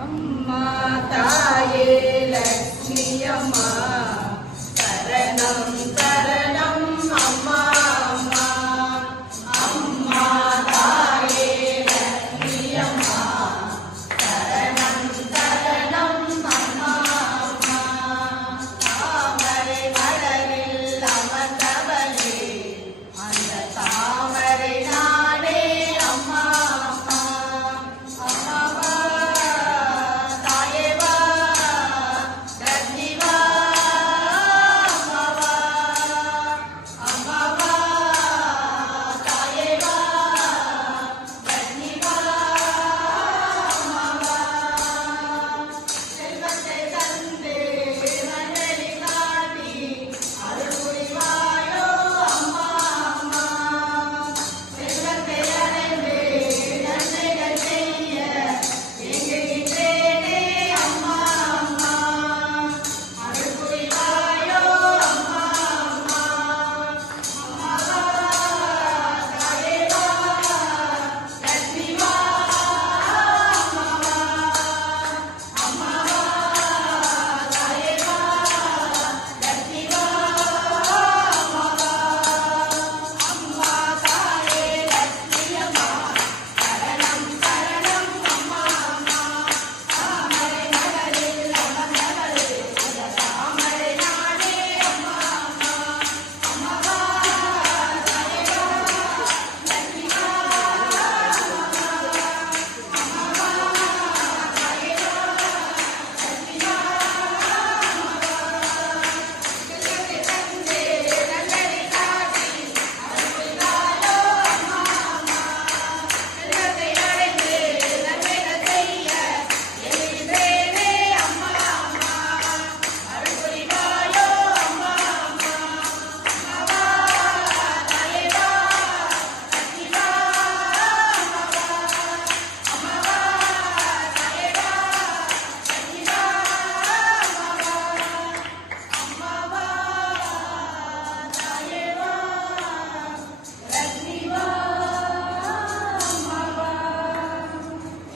அம்மா தாயே லட்சுமி அம்மா சரணம் சரணம்